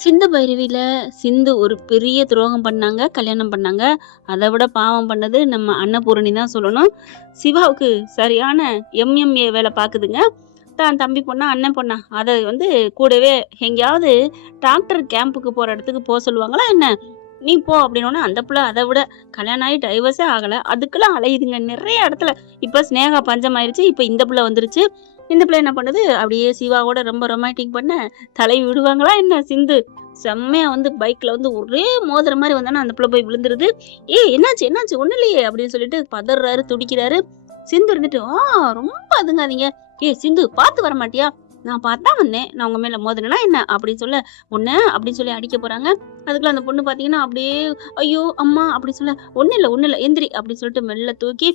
சிந்து பைரவியில சிந்து ஒரு பெரிய துரோகம் பண்ணாங்க, கல்யாணம் பண்ணாங்க. அத விட பாவம் பண்ணது நம்ம அன்னபூரணி தான் சொல்லணும். சிவாவுக்கு சரியான எம்எம்ஏ வேல பாக்குதுங்க. தான் தம்பி பொண்ணா, அண்ணன் பொண்ணா அத கூடவே எங்கேயாவது டாக்டர் கேம்புக்கு போற இடத்துக்கு சொல்லுவாங்களா என்ன? நீ போ அப்படின்னோனே, அந்த புள்ள அத விட கல்யாணம் ஆகி டைவர்ஸே ஆகல. அதுக்கெல்லாம் அலையுதுங்க நெறைய இடத்துல. இப்ப ஸ்நேகா பஞ்சம் ஆயிருச்சு. இப்ப இந்த புள்ள வந்துருச்சு. இந்த பிள்ளை என்ன பண்ணுது, அப்படியே சிவாவோட ரொம்ப ரொமான்டிக் பண்ண தலைவி விடுவாங்களா என்ன சிந்து? செம்மையா பைக்ல ஒரே மோதுற மாரி வந்தானா அந்த பிள்ளை போய் விழுந்துருது. ஏய் என்னாச்சு என்னாச்சு ஒண்ணு இல்லையே அப்படின்னு சொல்லிட்டு பதறாரு, துடிக்கிறாரு. சிந்து இருந்துட்டு ரொம்ப அதுங்காதீங்க. ஏய் சிந்து பாத்து வர மாட்டியா? நான் பார்த்தா வந்தேன். நான் உங்க மேல மோதுனேனா என்ன அப்படின்னு சொல்ல, உன்ன அப்படின்னு சொல்லி அடிக்க போறாங்க. அதுக்குள்ள அந்த பொண்ணு பாத்தீங்கன்னா அப்படியே ஐயோ அம்மா அப்படி சொல்ல, ஒண்ணு இல்ல எந்திரி அப்படின்னு சொல்லிட்டு மெல்ல தூக்கி,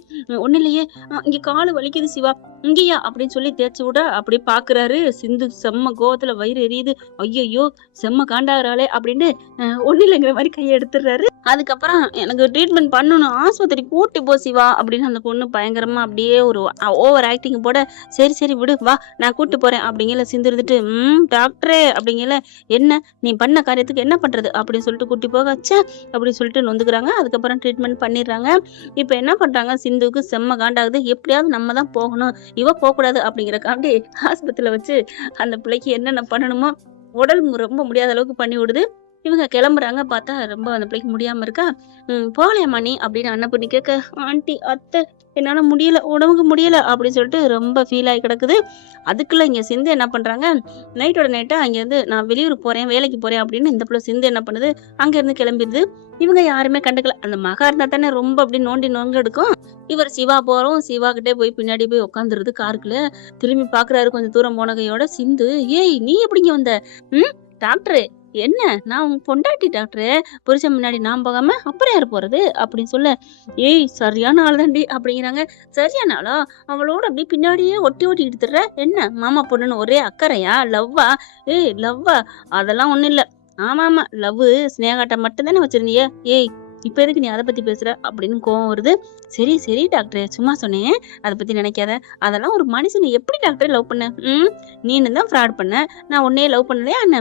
ஒண்ணு இல்லையே இங்க காலு வலிக்குது சிவா, இங்கேயா அப்படின்னு சொல்லி தேய்ச்சி விட அப்படியே பாக்குறாரு. சிந்து செம்ம கோவத்துல வயிறு எரியுது. ஐயோ செம்ம காண்டாகிறாளே அப்படின்னு ஒண்ணு இல்லைங்கிற மாதிரி கையை எடுத்துடுறாரு. அதுக்கப்புறம் எனக்கு ட்ரீட்மெண்ட் பண்ணணும், ஆஸ்பத்திரி கூட்டி போ சிவா அப்படின்னு அந்த பொண்ணு பயங்கரமா அப்படியே ஒரு ஓவர் ஆக்டிங் போட, சரி சரி விடு வா நான் கூட்டு போறேன் அப்படிங்கல. சிந்து இருந்துட்டு டாக்டரே அப்படிங்கல, என்ன நீ பண்ண காரியத்துக்கு என்ன பண்றது அப்படின்னு சொல்லிட்டு கூட்டி போக ச்சே அப்படின்னு சொல்லிட்டு நொந்துக்கிறாங்க. அதுக்கப்புறம் ட்ரீட்மெண்ட் பண்ணிடுறாங்க. இப்ப என்ன பண்றாங்க, சிந்துவுக்கு செம்ம காண்டாகுது. எப்படியாவது நம்ம தான் போகணும், இவ போகக்கூடாது அப்படிங்கிறக்காண்டி ஆஸ்பத்திரியில வச்சு அந்த பிள்ளைக்கு என்னென்ன பண்ணணுமோ உடல் ரொம்ப முடியாத அளவுக்கு பண்ணி விடுது. இவங்க கிளம்புறாங்க. பார்த்தா ரொம்ப அந்த பிள்ளைக்கு முடியாம இருக்கா. போகலையாம்மா நீ அப்படின்னு அன்னபூர்ணி கேட்க, ஆண்டி அத்தை என்னால முடியல, உடம்புக்கு முடியல அப்படின்னு சொல்லிட்டு ரொம்ப ஃபீல் ஆகி கிடக்குது. அதுக்குள்ள இங்க சிந்து என்ன பண்றாங்க, நைட்டோட நைட்டா அங்க நான் வெளியூர் போறேன், வேலைக்கு போறேன் அப்படின்னு இந்த பிள்ளை சிந்து என்ன பண்ணுது, அங்க இருந்து கிளம்பிடுது. இவங்க யாருமே கண்டுக்கல. அந்த மகா இருந்தா தானே ரொம்ப அப்படி நோண்டி நோங்க எடுக்கும். இவர் சிவா போறோம், சிவா கிட்டே போய் பின்னாடி போய் உட்காந்துருது காருக்குள்ள. திரும்பி பாக்குறாரு கொஞ்சம் தூரம் போன கையோட. சிந்து, ஏய் நீ எப்படிங்க வந்த? டாக்டரு என்ன, நான் உங்க பொண்டாட்டி டாக்டரு, புருஷன் முன்னாடி நான் போகாம அப்புறம் யாரு போறது அப்படின்னு சொல்ல, ஏய் சரியான ஆள் தாண்டி அப்படிங்கிறாங்க. சரியான ஆளா? அவளோட அப்படி பின்னாடியே ஒட்டி ஒட்டி எடுத்துடுற என்ன, மாமா பொண்ணுன்னு ஒரே அக்கறையா, லவ்வா? ஏய் லவ்வா? அதெல்லாம் ஒண்ணும் இல்ல. ஆமா லவ் ஸ்னேகாட்ட மட்டும் தானே வச்சிருந்தீங்க. ஏய் இப்ப எதுக்கு நீ அதை பத்தி பேசுற அப்படின்னு கோவம் வருது. சரி சரி டாக்டர் சும்மா சொன்னேன், அதை பத்தி நினைக்காத. அதெல்லாம் ஒரு மனுஷனை எப்படி டாக்டர் லவ் பண்ண? நீனு தான் ஃப்ராட் பண்ண, நான் உன்னையே லவ் பண்ணலையா என்ன?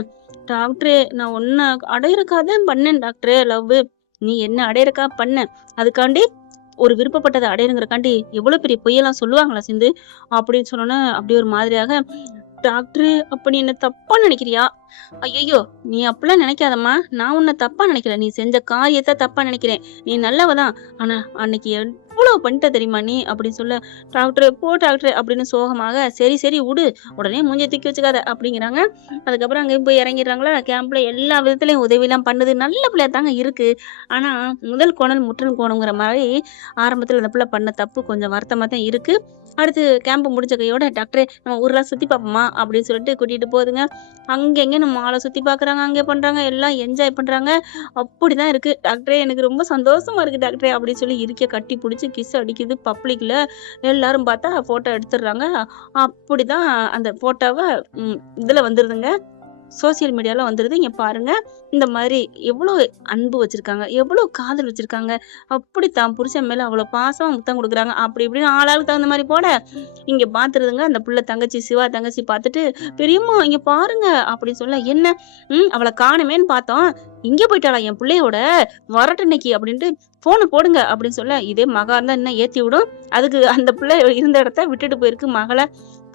டாக்டரே நான் உன்னை அடையறக்காதான் பண்ணேன் டாக்டரே லவ். நீ என்ன அடையறக்கா பண்ண, அதுக்காண்டி ஒரு விருப்பப்பட்டதை அடையணுங்கிறக்காண்டி எவ்வளவு பெரிய பொய்யெல்லாம் சொல்லுவாங்களா சிந்து அப்படின்னு சொன்னோன்னா அப்படி ஒரு மாதிரியாக, டாக்டரு அப்ப நீ என்ன தப்பா நினைக்கிறியா? ஐயோ நீ அப்படிலாம் நினைக்காதம்மா, நான் உன்னை தப்பா நினைக்கல, நீ செஞ்ச காரியத்தை தப்பா நினைக்கிறேன். நீ நல்லவதான், ஆனா அன்னைக்கு எவ்வளவு பண்ணிட்ட தெரியுமா நீ அப்படின்னு சொல்ல, டாக்டர் போ டாக்டர் அப்படின்னு சோகமாக, சரி சரி விடு, உடனே மூஞ்சி தூக்கி வச்சுக்காத அப்படிங்கிறாங்க. அதுக்கப்புறம் அங்கேயும் போய் இறங்கிடுறாங்களா. கேம்ப்ல எல்லா விதத்துலயும் உதவியெல்லாம் பண்ணுது, நல்ல பிள்ளையா தாங்க இருக்கு. ஆனா முதல் கோணல் முற்றிலும் கோணுங்கிற மாதிரி ஆரம்பத்துல அந்த பிள்ளை பண்ண தப்பு கொஞ்சம் வருத்தமா தான் இருக்கு. அடுத்து கேம்ப் முடிச்ச கையோட, டாக்டரே நம்ம ஊர்லாம் சுத்தி பார்ப்போமா அப்படின்னு சொல்லிட்டு கூட்டிட்டு போகுதுங்க. அங்கங்க நம்ம ஆளை சுத்தி பாக்குறாங்க, அங்கே பண்றாங்க, எல்லாம் என்ஜாய் பண்றாங்க. அப்படிதான் இருக்கு. டாக்டரே எனக்கு ரொம்ப சந்தோஷமா இருக்கு டாக்டரே அப்படின்னு சொல்லி இருக்க கட்டி பிடிச்சி கிஸ் அடிக்குது பப்ளிக்ல. எல்லாரும் பார்த்தா போட்டோ எடுத்துடுறாங்க. அப்படிதான் அந்த போட்டோவை இதுல வந்துருதுங்க, சோசியல் மீடியால வந்துருது. இங்க பாருங்க, இந்த மாதிரி எவ்வளவு அன்பு வச்சிருக்காங்க, எவ்வளவு காதல் வச்சிருக்காங்க. அப்படி தான் புருஷன் மேல அவ்வளவு பாசமா முத்தம் கொடுக்குறாங்க. அப்படி இப்படின்னு ஆளாளுக்கு தகுந்த மாதிரி போட இங்க பாத்துருதுங்க. அந்த புள்ள தங்கச்சி சிவா தங்கச்சி பார்த்துட்டு, பெரியம்மா இங்க பாருங்க அப்படின்னு சொல்ல, என்ன அவளை காணுமேன்னு பார்த்தோம், இங்க போயிட்டாளா என் பிள்ளையோட, வரட்டு இன்னைக்கு அப்படின்ட்டு போனை போடுங்க அப்படின்னு சொல்ல, இதே மகா இருந்தா இன்னும் ஏத்தி விடும். அதுக்கு அந்த பிள்ளை இருந்த இடத்த விட்டுட்டு போயிருக்கு மகளை.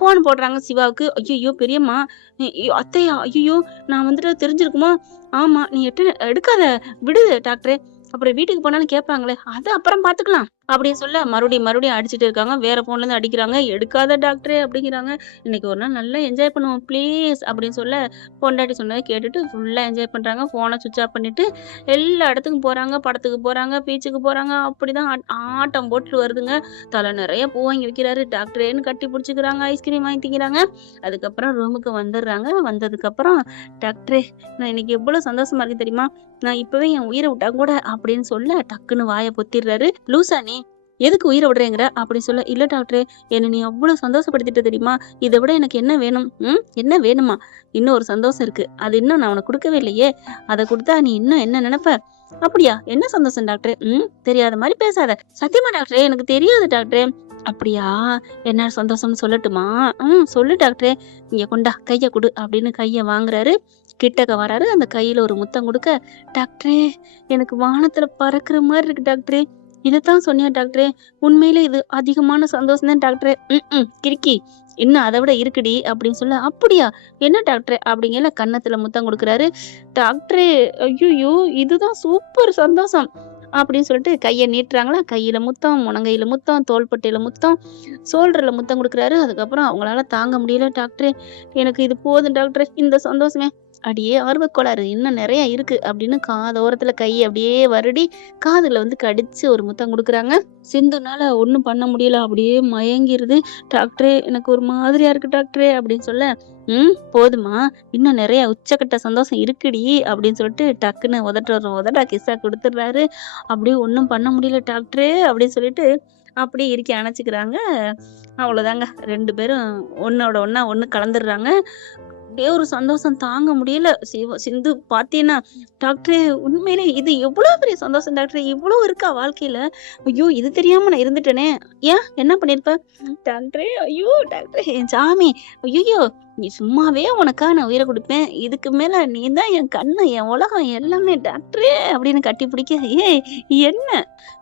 போன் போடுறாங்க சிவாவுக்கு. ஐயோ பெரியம்மா, அத்தையா, ஐயோ நான் தெரிஞ்சிருக்குமா? ஆமா நீ எடுக்காத, விடு டாக்டரே, அப்புறம் வீட்டுக்கு போனாலும் கேட்பாங்களே, அது அப்புறம் பாத்துக்கலாம் அப்படின்னு சொல்ல மறுபடியும் அடிச்சுட்டு இருக்காங்க. வேற போன்ல இருந்து அடிக்கிறாங்க. எடுக்காத டாக்டரே அப்படிங்கிறாங்க. இன்னைக்கு ஒரு நாள் நல்லா என்ஜாய் பண்ணுவோம் ப்ளீஸ் அப்படின்னு சொல்ல, பொண்டாட்டி சொன்னதை கேட்டுட்டு ஃபுல்லா என்ஜாய் பண்றாங்க. போனை சுவிட்ச் ஆஃப் பண்ணிட்டு எல்லா இடத்துக்கும் போறாங்க, படத்துக்கு போறாங்க, பீச்சுக்கு போறாங்க. அப்படிதான் ஆட்டம் போட்டு வருதுங்க. தலை நிறைய பூ வாங்கி வைக்கிறாரு. டாக்டரேன்னு கட்டி பிடிச்சிக்கிறாங்க, ஐஸ்கிரீம் வாங்கி திங்கிறாங்க. அதுக்கப்புறம் ரூமுக்கு வந்துடுறாங்க. வந்ததுக்கு அப்புறம், டாக்டரே நான் இன்னைக்கு எவ்வளவு சந்தோஷமா இருக்கு தெரியுமா, நான் இப்பவே என் உயிரை விட்டா கூட அப்படின்னு சொல்ல, டக்குன்னு வாயை பொத்திடுறாரு. லூசா நீ, எதுக்கு உயிரை விடுறேங்கிற அப்படின்னு சொல்ல, இல்ல டாக்டரே என்ன நீ அவ்வளவு சந்தோஷப்படுத்திட்ட தெரியுமா, இதை விட எனக்கு என்ன வேணும்? என்ன வேணுமா? இன்னும் ஒரு சந்தோஷம் இருக்கு, அது இன்னும் நான் உனக்கு கொடுக்கவே இல்லையே, அதை கொடுத்தா நீ இன்னும் என்ன நினைப்ப? அப்படியா, என்ன சந்தோஷம் டாக்டரே? தெரியாத மாதிரி பேசாத. சத்தியமா டாக்டரே எனக்கு தெரியாது டாக்டரே. அப்படியா? என்ன சந்தோஷம்னு சொல்லட்டுமா? சொல்லு டாக்டரே. இங்க கொண்டா கைய குடு அப்படின்னு கைய வாங்குறாரு. கிட்டக்க வராரு. அந்த கையில ஒரு முத்தம் குடுக்க, டாக்டரே எனக்கு வானத்துல பறக்கிற மாரி இருக்கு டாக்டரே. இதத்தான் சொன்னியா டாக்டரே? உண்மையிலே இது அதிகமான சந்தோஷம் தான் டாக்டரே. கிறுக்கி. இன்னும் அத விட இருக்குடி அப்படின்னு சொல்ல, அப்படியா? என்ன டாக்டரே? அப்படிங்கையில கன்னத்துல முத்தம் குடுக்குறாரு. டாக்டரே ஐய்யய்யோ! இதுதான் சூப்பர் சந்தோஷம். அப்படின்னு சொல்லிட்டு கைய நீட்டுறாங்களா, கையில முத்தம், முழங்கையில முத்தம், தோள்பட்டையில முத்தம், ஷோல்டர்ல முத்தம் குடுக்குறாரு. அதுக்கப்புறம் அவங்களால தாங்க முடியல, டாக்டரே எனக்கு இது போதும் டாக்டரே, இந்த சந்தோஷமே. அடியே ஆர்வக்கோளாறு இன்னும் நெறைய இருக்கு அப்படின்னு காதோரத்துல கைய அப்படியே வருடி காதுல வந்து கடிச்சு ஒரு முத்தம் குடுக்குறாங்க. சிந்துனால ஒண்ணும் பண்ண முடியல. அப்படியே மயங்கிருது. டாக்டரே எனக்கு ஒரு மாதிரியா இருக்கு டாக்டரே அப்படின்னு சொல்ல, போதுமா? இன்னும் நெறைய உச்சக்கட்ட சந்தோஷம் இருக்குடி அப்படின்னு சொல்லிட்டு டக்குன்னு ஒரு உதடா கிஸ்ஸா குடுத்துடுறாரு. அப்படியே ஒண்ணும் பண்ண முடியல டாக்டரே அப்படின்னு சொல்லிட்டு அப்படியே இறுக்கி அணைச்சுக்கிறாங்க. அவ்வளோதாங்க. 2 பேரும் ஒண்ணோட ஒண்ணா ஒண்ணு கலந்துடுறாங்க. அப்படியே ஒரு சந்தோஷம் தாங்க முடியல. சிந்து பார்த்தீன்னா, டாக்டரே உண்மையிலே இது எவ்வளோ பெரிய சந்தோஷம் டாக்டரே! இவ்வளோ இருக்கா வாழ்க்கையில? ஐயோ! இது தெரியாம நான் இருந்துட்டேனே! ஏன்? என்ன பண்ணியிருப்ப? டாக்டரே ஐயோ! டாக்டரே என் சாமி! ஐய்யய்யோ! நீ சும்மாவே உனக்காக நான் உயிர குடுப்பேன். இதுக்கு மேல நீ தான் என் கண்ணு, என் உலகம் எல்லாமே டாக்டரே! அப்படின்னு கட்டி பிடிக்க, ஏய் என்ன?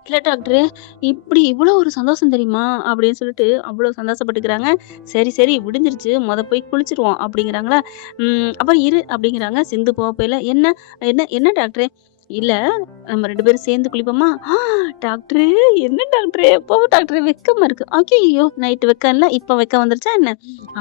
இல்ல டாக்டரே, இப்படி இவ்வளோ ஒரு சந்தோஷம் தெரியுமா? அப்படின்னு சொல்லிட்டு அவ்வளோ சந்தோஷப்பட்டுக்கிறாங்க. சரி, சரி விடிஞ்சிருச்சு. போய் குளிச்சுருவோம் அப்படிங்கிறாங்களா. அப்புறம் இரு அப்படிங்கிறாங்க. சிந்து போகையில, என்ன என்ன என்ன டாக்டரே? இல்ல நம்ம 2 பேரும் சேர்ந்து குளிப்போமா? டாக்டரே என்ன டாக்டரே? எப்பவும் டாக்டரே வெக்கமா இருக்கு. ஐய்யய்யோ! நைட்டு வெக்கம் இல்ல, இப்ப வெக்கம் வந்துருச்சா என்ன?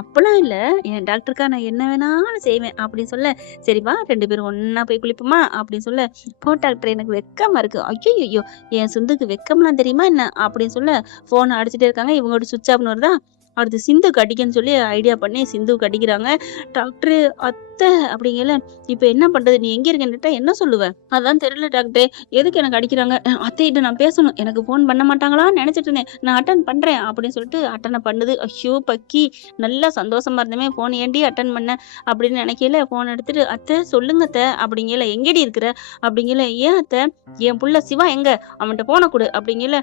அப்பலாம் இல்ல. என் டாக்டருக்கா நான் என்ன வேணாலும் செய்வேன் அப்படின்னு சொல்ல, சரி வா 2 பேரும் ஒண்ணா போய் குளிப்போமா? அப்படின்னு சொல்ல, போ டாக்டரே எனக்கு வெக்கமா இருக்கு. ஐய்யய்யோ! என் சிந்துக்கு வெக்கம்லாம் தெரியுமா என்ன? அப்படின்னு சொல்ல ஃபோன அடிச்சுட்டே இருக்காங்க. இவங்களோட சுவிட்ச் ஆஃப்னு வருதா? அடுத்து சிந்துக்கு அடிக்கன்னு சொல்லி ஐடியா பண்ணி சிந்துவுக்கு அடிக்கிறாங்க. டாக்டரு அத்தை அப்படிங்கல, இப்ப என்ன பண்றது? நீ எங்க இருக்கேன்னு கேட்டா என்ன சொல்லுவ? அதான் தெரியல டாக்டரே. எதுக்கு எனக்கு அடிக்கிறாங்க? அத்தைகிட்ட நான் பேசணும். எனக்கு ஃபோன் பண்ண மாட்டாங்களான்னு நெனச்சிட்டு இருந்தேன். நான் அட்டெண்ட் பண்றேன் அப்படின்னு சொல்லிட்டு அட்டெண்ட் பண்ணுது. ஐயோ! பக்கி நல்லா சந்தோஷமா இருந்தமே. ஃபோன் ஏன்டி அட்டெண்ட் பண்ண? அப்படின்னு நெனைக்கையில ஃபோன் எடுத்துட்டு, அத்தை சொல்லுங்க அத்தை அப்படிங்கல. எங்கடி இருக்கிற? அப்படிங்கல. ஏன் அத்தை? என் புள்ள சிவா எங்க? அவன்ட்ட ஃபோன குடு அப்படிங்கல.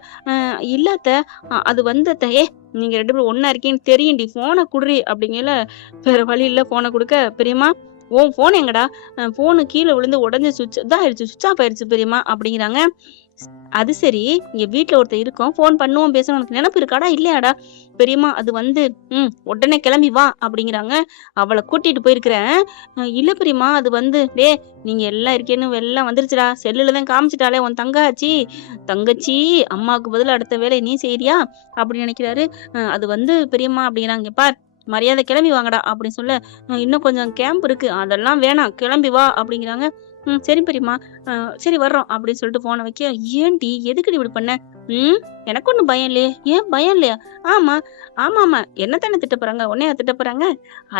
இல்ல அத்தை, அது வந்து அத்தை. நீங்க 2 பேரும் ஒண்ணா இருக்கீங்கன்னு தெரியும்டி. ஃபோன குடுறி அப்படிங்கல. வேற வழி இல்ல ஃபோன குடுக்க, பெரியம்மா உன் ஃபோன் எங்கடா? ஃபோனு கீழ விழுந்து உடைஞ்சு இதாயிடுச்சு. சுவிட்ச் ஆஃப் ஆயிடுச்சு பெரியம்மா அப்படிங்கிறாங்க. அது சரி, இங்க வீட்ல ஒருத்தன் இருக்கோம். ஃபோன் பண்ணுவோம், பேசுவோம். உனக்கு நெனப்பு இருக்காடா? இல்லையாடா? பெரியம்மா அது வந்து உடனே கிளம்பி வா அப்படிங்கிறாங்க. அவள கூட்டிட்டு போயிருக்கிறேன். இல்ல பெரியம்மா அது வந்து, டேய் நீங்க எல்லாம் இருக்கேன்னு எல்லாம் வந்துருச்சுடா. செல்லுல தான் காமிச்சிட்டாளே உன் தங்கச்சி. தங்கச்சி அம்மாவுக்கு பதிலா அடுத்த வேலைய நீ செய்றியா? அப்படின்னு நெனைக்கிறாரு. அது வந்து பெரியம்மா அப்படிங்கிறாங்க. இங்க பார் மரியாதை கிளம்பி வாங்கடா அப்படின்னு சொல்ல, இன்னும் கொஞ்சம் கேம்ப் இருக்கு. அதெல்லாம் வேணாம். கிளம்பி வா அப்படிங்கிறாங்க. சரி பெரியம்மா. சரி வர்றோம் அப்படின்னு சொல்லிட்டு ஃபோன வைக்க, ஏன்டி எதுக்குடி இப்படி பண்ண? எனக்கு ஒண்ணும் பயம் இல்லையே. ஏன் பயம் இல்லையா? ஆமா, ஆமாமா. என்னத்தானே திட்ட போறாங்க? உன்னையா திட்ட போறாங்க?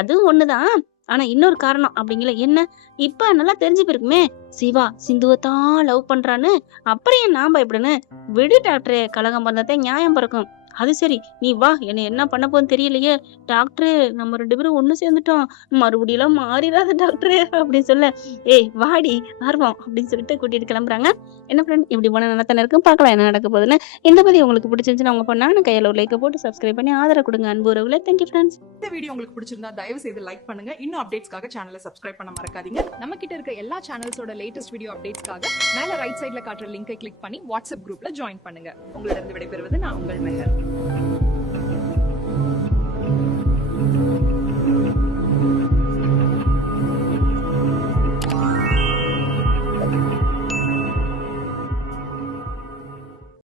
அதுவும் ஒண்ணுதான். ஆனா இன்னொரு காரணம் அப்படிங்கல. என்ன? இப்ப நல்லா தெரிஞ்சு போயிருக்குமே. சிவா சிந்துவத்தான் லவ் பண்றான்னு. அப்புறம் ஏன் நான் பயப்படணும்? விடு டாக்டரே, கலகம் பந்தத்தை நியாயம் பிறக்கும். அது சரி, நீ வா. என்னை என்ன பண்ண போகுதுன்னு தெரியலையே. டாக்டரு நம்ம 2 பேரும் ஒண்ணு சேர்ந்துட்டோம். மறுபடியும் மாறிடாத டாக்டரே அப்படின்னு சொல்ல, ஏய் வாடி வருவோம் அப்படின்னு சொல்லிட்டு கூட்டிட்டு கிளம்புறாங்க. என்ன ஃப்ரெண்ட், இப்படி போனா நல்லா தானே இருக்கும். பார்க்கலாம் என்ன நடக்க போகுதுன்னு. இந்த பதிவு உங்களுக்கு பிடிச்சிருந்துச்சுன்னா உங்க பொண்ணான கையில ஒரு லைக்கை போட்டு சப்ஸ்கிரைப் பண்ணி ஆதரவு கொடுங்க அன்பு உறவுகளே. Thank you friends. இந்த வீடியோ உங்களுக்கு பிடிச்சிருந்தா தயவு செய்து லைக் பண்ணுங்க. இன்னும் அப்டேட்ஸ்க்காக சேனலை சப்ஸ்கிரைப் பண்ண மறக்காதீங்க. நம்ம கிட்ட இருக்க எல்லா சேனல்ஸோட லேட்டஸ்ட் வீடியோ அப்டேட்ஸ்க்காக மேல ரைட் சைடுல காட்டுற லிங்கை கிளிக் பண்ணி வாட்ஸ்அப் குரூப்ல ஜாயின் பண்ணுங்க. உங்களிடம் விடைபெறுவது நான் உங்கள் மெஹர்.